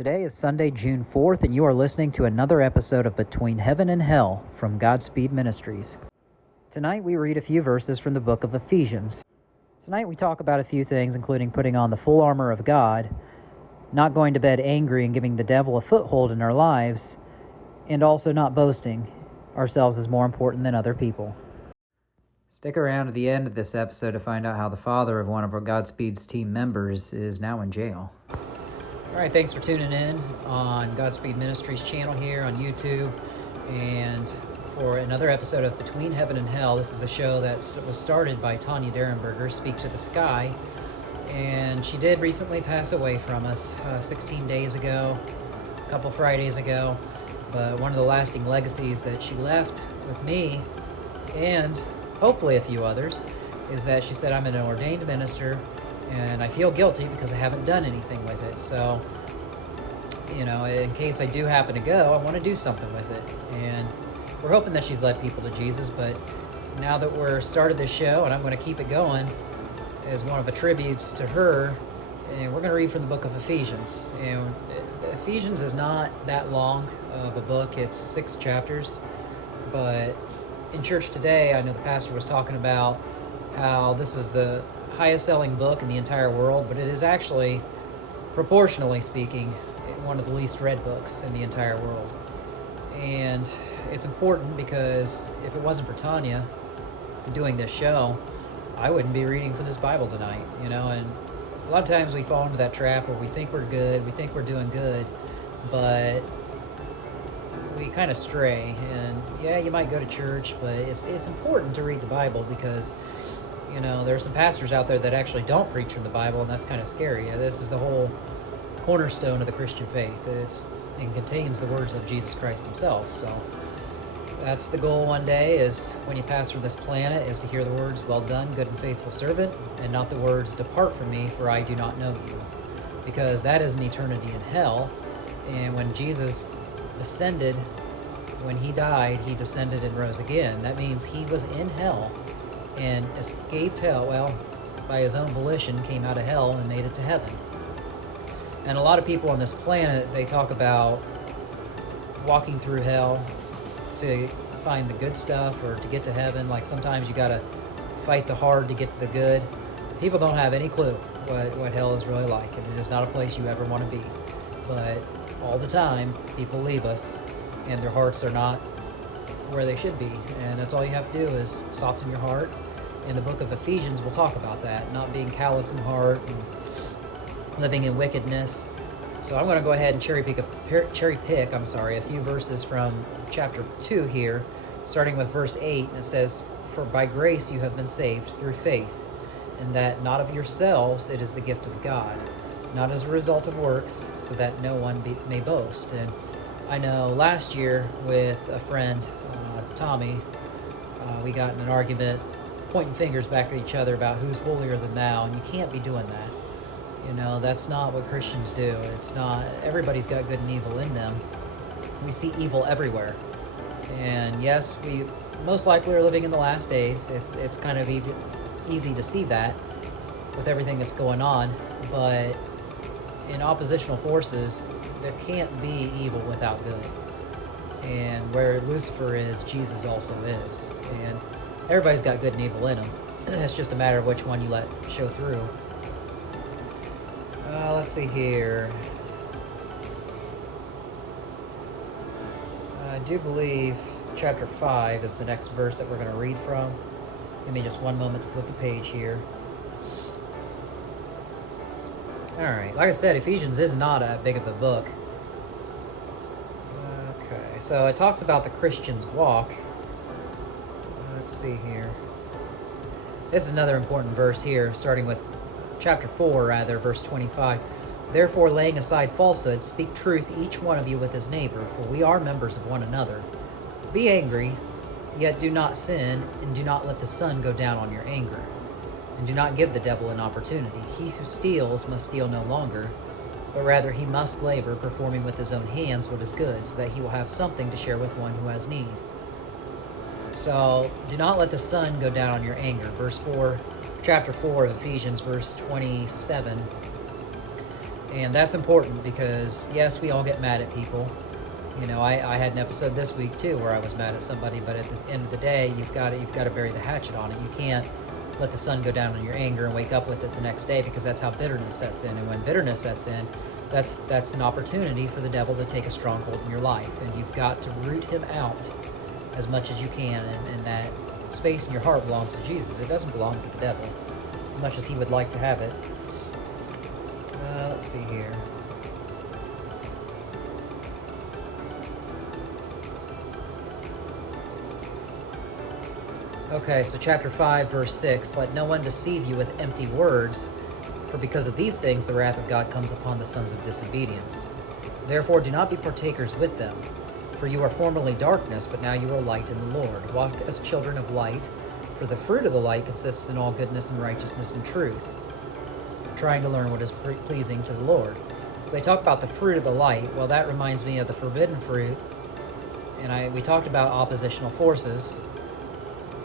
Today is Sunday, June 4th, and you are listening to another episode of Between Heaven and Hell from GodSpeed Ministries. Tonight we read a few verses from the book of Ephesians. Tonight we talk about a few things, including putting on the full armor of God, not going to bed angry and giving the devil a foothold in our lives, and also not boasting ourselves as more important than other people. Stick around to the end of this episode to find out how the father of one of our Godspeed's team members is now in jail. All right, thanks for tuning in on GodSpeed Ministries channel here on YouTube, and for another episode of Between Heaven and Hell. This is a show that was started by Tanya Derenberger, Speak to the Sky, and she did recently pass away from us 16 days ago, a couple Fridays ago, but one of the lasting legacies that she left with me, and hopefully a few others, is that she said, I'm an ordained minister, and I feel guilty because I haven't done anything with it. So, in case I do happen to go, I want to do something with it. And we're hoping that she's led people to Jesus, but now that we're started this show, and I'm going to keep it going as one of the tributes to her, and we're going to read from the book of Ephesians. And Ephesians is not that long of a book. It's 6 chapters. But in church today, I know the pastor was talking about how this is the highest selling book in the entire world, but it is actually, proportionally speaking, one of the least read books in the entire world. And it's important because if it wasn't for Tanya doing this show, I wouldn't be reading from this Bible tonight, and a lot of times we fall into that trap where we think we're good, we think we're doing good, but we kind of stray. And yeah, you might go to church, but it's important to read the Bible because there's some pastors out there that actually don't preach from the Bible, and that's kind of scary. This is the whole cornerstone of the Christian faith. It contains the words of Jesus Christ himself. So that's the goal one day, is when you pass from this planet, is to hear the words, well done, good and faithful servant, and not the words, depart from me, for I do not know you. Because that is an eternity in hell. And when Jesus descended, when he died, he descended and rose again. That means he was in hell and escaped hell, by his own volition, came out of hell and made it to heaven. And a lot of people on this planet, they talk about walking through hell to find the good stuff or to get to heaven. Like sometimes you gotta fight the hard to get the good. People don't have any clue what hell is really like, and it is not a place you ever want to be. But all the time, people leave us, and their hearts are not where they should be, and that's all you have to do is soften your heart. In the book of Ephesians, we'll talk about that, not being callous in heart and living in wickedness. So I'm going to go ahead and cherry pick a few verses from chapter 2 here, starting with verse 8, and it says, For by grace you have been saved through faith, and that not of yourselves, it is the gift of God, not as a result of works, so that no one may boast. And I know last year with a friend, Tommy, we got in an argument, pointing fingers back at each other about who's holier than thou, and you can't be doing that. That's not what Christians do. It's not. Everybody's got good and evil in them. We see evil everywhere. And yes, we most likely are living in the last days. It's kind of easy to see that with everything that's going on, but in oppositional forces, there can't be evil without good. And where Lucifer is, Jesus also is. And everybody's got good and evil in them. It's just a matter of which one you let show through. Let's see here. I do believe chapter 5 is the next verse that we're going to read from. Give me just one moment to flip the page here. Alright, like I said, Ephesians is not a big of a book. Okay, so it talks about the Christian's walk. Let's see here. This is another important verse here, starting with chapter 4, verse 25. Therefore, laying aside falsehood, speak truth each one of you with his neighbor, for we are members of one another. Be angry, yet do not sin, and do not let the sun go down on your anger. And do not give the devil an opportunity. He who steals must steal no longer, but rather he must labor, performing with his own hands what is good, so that he will have something to share with one who has need. So, do not let the sun go down on your anger. Verse 4, chapter 4 of Ephesians, verse 27. And that's important because, yes, we all get mad at people. I had an episode this week too where I was mad at somebody, but at the end of the day, you've got to bury the hatchet on it. You can't let the sun go down on your anger and wake up with it the next day, because that's how bitterness sets in. And when bitterness sets in, that's an opportunity for the devil to take a stronghold in your life, and you've got to root him out as much as you can. And that space in your heart belongs to Jesus. It doesn't belong to the devil, as much as he would like to have it. Let's see here. Okay, so chapter 5, verse 6, let no one deceive you with empty words, for because of these things the wrath of God comes upon the sons of disobedience. Therefore do not be partakers with them, for you are formerly darkness, but now you are light in the Lord. Walk as children of light, for the fruit of the light consists in all goodness and righteousness and truth, trying to learn what is pleasing to the Lord. So they talk about the fruit of the light. Well, that reminds me of the forbidden fruit, and we talked about oppositional forces,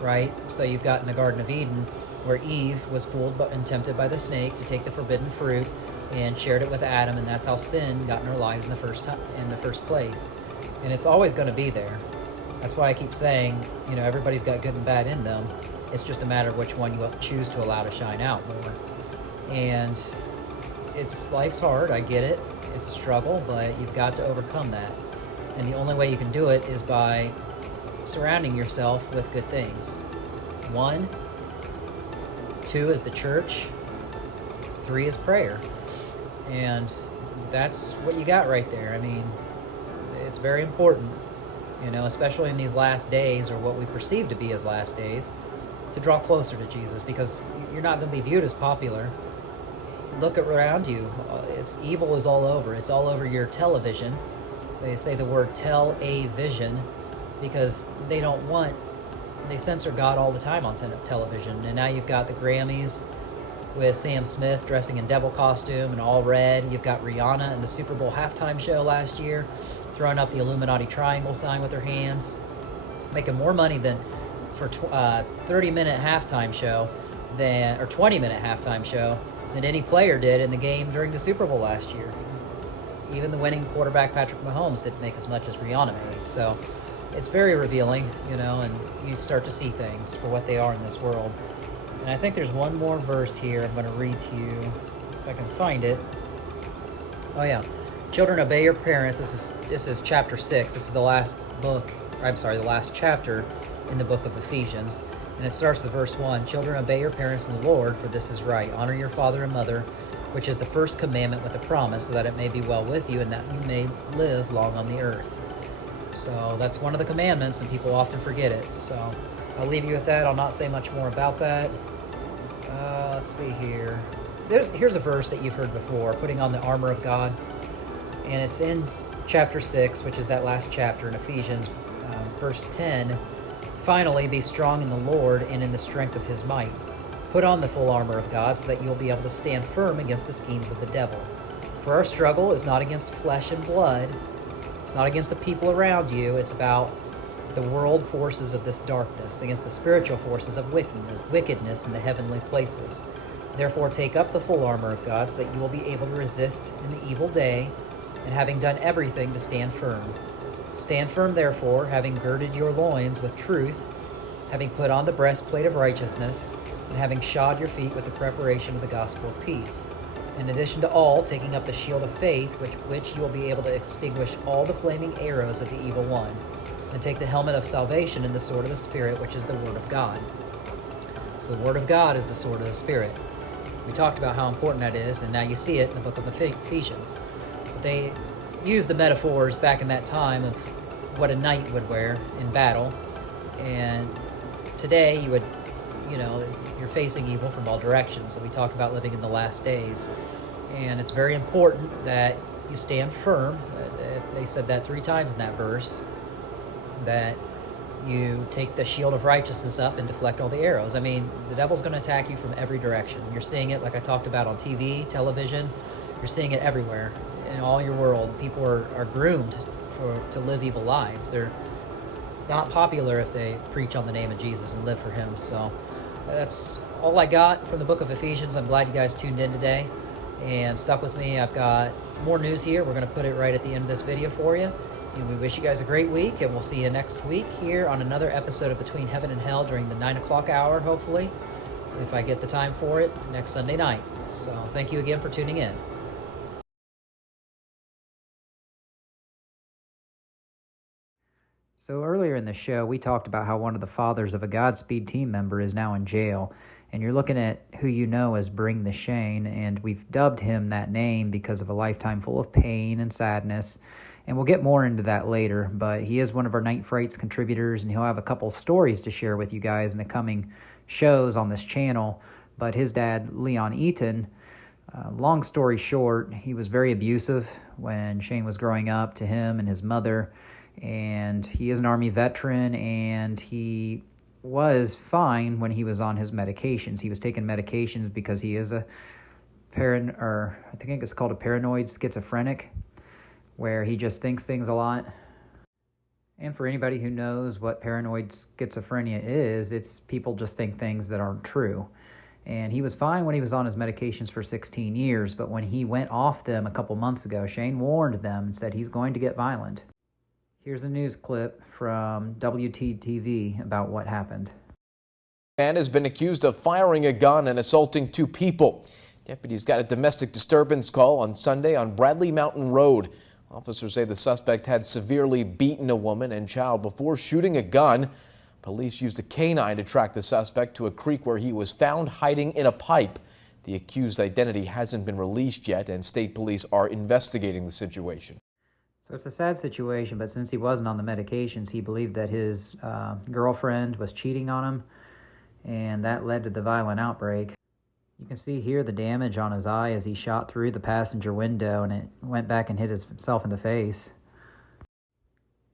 right? So you've got in the Garden of Eden where Eve was fooled and tempted by the snake to take the forbidden fruit and shared it with Adam, and that's how sin got in our lives in the first place. And it's always going to be there. That's why I keep saying, everybody's got good and bad in them. It's just a matter of which one you choose to allow to shine out more. And life's hard, I get it. It's a struggle, but you've got to overcome that. And the only way you can do it is by surrounding yourself with good things. 1, 2 is the church, 3 is prayer. And that's what you got right there. I mean, it's very important, especially in these last days, or what we perceive to be as last days, to draw closer to Jesus, because you're not going to be viewed as popular. Look around you. Evil is all over. It's all over your television. They say the word tell-a-vision because they censor God all the time on television. And now you've got the Grammys with Sam Smith dressing in devil costume and all red. You've got Rihanna in the Super Bowl halftime show last year throwing up the Illuminati triangle sign with her hands, making more money than for 30-minute halftime show or 20-minute halftime show than any player did in the game during the Super Bowl last year. Even the winning quarterback Patrick Mahomes didn't make as much as Rihanna made. So it's very revealing, and you start to see things for what they are in this world. And I think there's one more verse here I'm going to read to you, if I can find it. Oh yeah. Children, obey your parents. This is chapter 6. This is the last chapter in the book of Ephesians. And it starts with verse 1. Children, obey your parents in the Lord, for this is right. Honor your father and mother, which is the first commandment with a promise, so that it may be well with you and that you may live long on the earth. So that's one of the commandments, and people often forget it. So I'll leave you with that. I'll not say much more about that. Let's see here. Here's a verse that you've heard before, putting on the armor of God. And it's in chapter 6, which is that last chapter in Ephesians, verse 10. Finally, be strong in the Lord and in the strength of his might. Put on the full armor of God so that you'll be able to stand firm against the schemes of the devil. For our struggle is not against flesh and blood. It's not against the people around you. It's about the world forces of this darkness, against the spiritual forces of wickedness in the heavenly places. Therefore, take up the full armor of God so that you will be able to resist in the evil day, and having done everything, to stand firm. Stand firm, therefore, having girded your loins with truth, having put on the breastplate of righteousness, and having shod your feet with the preparation of the gospel of peace. In addition to all, taking up the shield of faith, with which you will be able to extinguish all the flaming arrows of the evil one, and take the helmet of salvation and the sword of the Spirit, which is the Word of God. So the Word of God is the sword of the Spirit. We talked about how important that is, and now you see it in the book of Ephesians. But they used the metaphors back in that time of what a knight would wear in battle, and today you're facing evil from all directions. So we talked about living in the last days, and it's very important that you stand firm. They said that 3 times in that verse, that you take the shield of righteousness up and deflect all the arrows. I mean, the devil's going to attack you from every direction. You're seeing it, like I talked about, on TV, television. You're seeing it everywhere in all your world. People are groomed to live evil lives. They're not popular if they preach on the name of Jesus and live for him. So that's all I got from the book of Ephesians. I'm glad you guys tuned in today. and stuck with me. I've got more news here. We're going to put it right at the end of this video for you. And we wish you guys a great week, and we'll see you next week here on another episode of Between Heaven and Hell during the 9 o'clock hour, hopefully, if I get the time for it, next Sunday night. So thank you again for tuning in. So earlier in the show, we talked about how one of the fathers of a GodSpeed team member is now in jail. And you're looking at who you know as Bring the Shane, and we've dubbed him that name because of a lifetime full of pain and sadness. And we'll get more into that later, but he is one of our Night Frights contributors, and he'll have a couple stories to share with you guys in the coming shows on this channel. But his dad, Leon Eaton, long story short, he was very abusive when Shane was growing up to him and his mother, and he is an Army veteran, and he was fine when he was on his medications. He was taking medications because he is I think it's called a paranoid schizophrenic, where he just thinks things a lot. And for anybody who knows what paranoid schizophrenia is, it's people just think things that aren't true. And he was fine when he was on his medications for 16 years, but when he went off them a couple months ago, Shane warned them and said he's going to get violent. Here's a news clip from WTTV about what happened. A man has been accused of firing a gun and assaulting two people. Deputies got a domestic disturbance call on Sunday on Bradley Mountain Road. Officers say the suspect had severely beaten a woman and child before shooting a gun. Police used a canine to track the suspect to a creek where he was found hiding in a pipe. The accused's identity hasn't been released yet, and state police are investigating the situation. So it's a sad situation, but since he wasn't on the medications, he believed that his girlfriend was cheating on him, and that led to the violent outbreak. You can see here the damage on his eye as he shot through the passenger window, and it went back and hit himself in the face.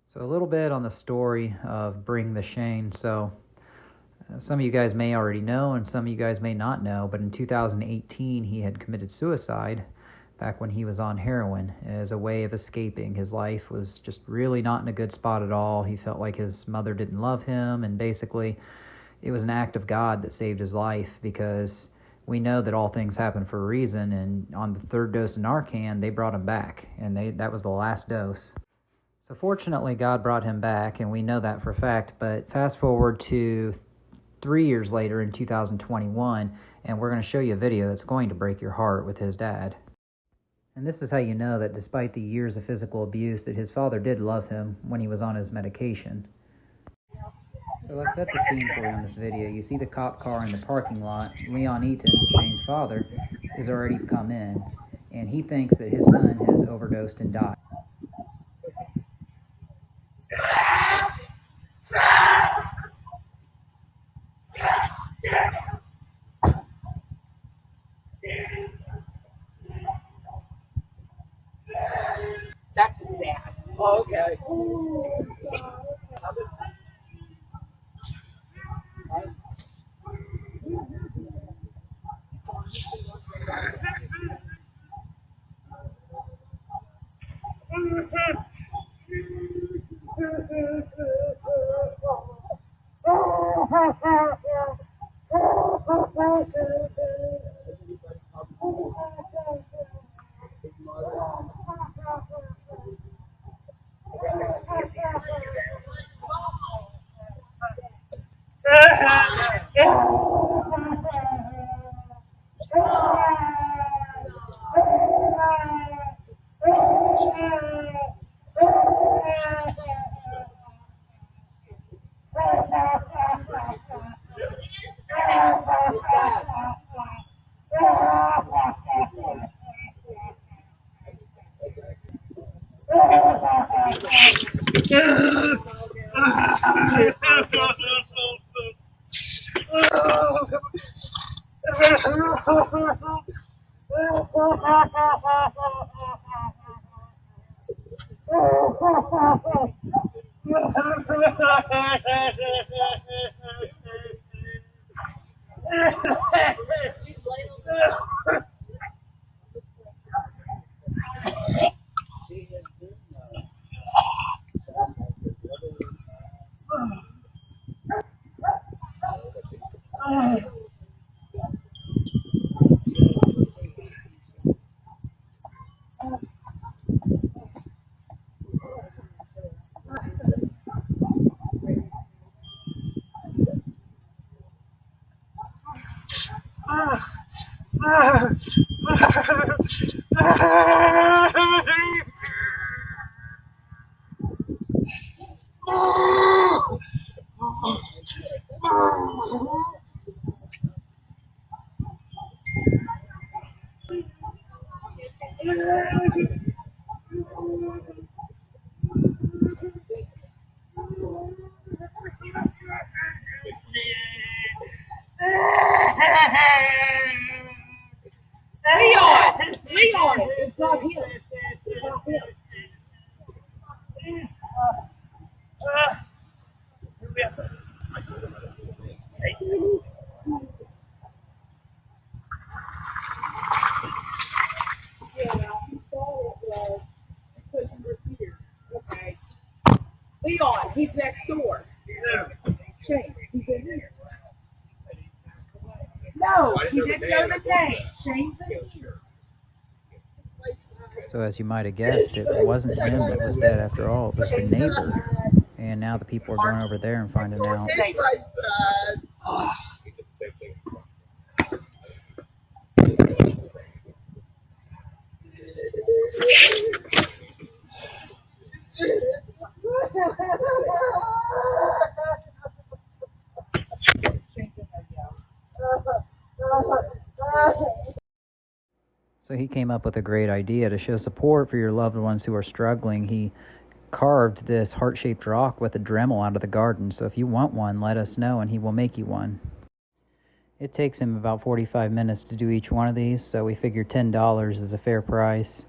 So a little bit on the story of Bring the Shane. So some of you guys may already know, and some of you guys may not know, but in 2018 he had committed suicide back when he was on heroin as a way of escaping. His life was just really not in a good spot at all. He felt like his mother didn't love him, and basically it was an act of God that saved his life, because we know that all things happen for a reason, and on the third dose of Narcan, they brought him back, and that was the last dose. So fortunately, God brought him back, and we know that for a fact, but fast forward to 3 years later in 2021, and we're going to show you a video that's going to break your heart with his dad. And this is how you know that despite the years of physical abuse, that his father did love him when he was on his medication. So let's set the scene for you on this video. You see the cop car in the parking lot. Leon Eaton, Shane's father, has already come in, and he thinks that his son has overdosed and died. That's sad. Oh, okay. He's next door. Shane, he's in here. No, he didn't go to the tank. Shane's in here. So as you might have guessed, it wasn't him that was dead after all. It was the neighbor. And now the people are going over there and finding out. So he came up with a great idea to show support for your loved ones who are struggling. He carved this heart-shaped rock with a Dremel out of the garden. So if you want one, let us know and he will make you one. It takes him about 45 minutes to do each one of these, so we figure $10 is a fair price.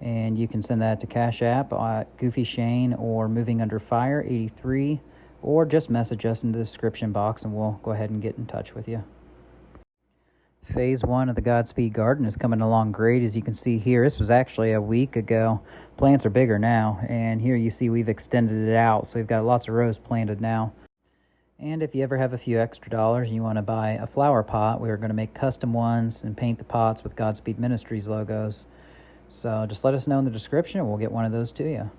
And you can send that to Cash App at Goofy Shane or Moving Under Fire 83, or just message us in the description box and we'll go ahead and get in touch with you. Phase 1 of the GodSpeed Garden is coming along great, as you can see here. This was actually a week ago. Plants are bigger now, and here you see we've extended it out, so we've got lots of rows planted now. And if you ever have a few extra dollars and you want to buy a flower pot, we are going to make custom ones and paint the pots with GodSpeed Ministries logos. So just let us know in the description and we'll get one of those to you.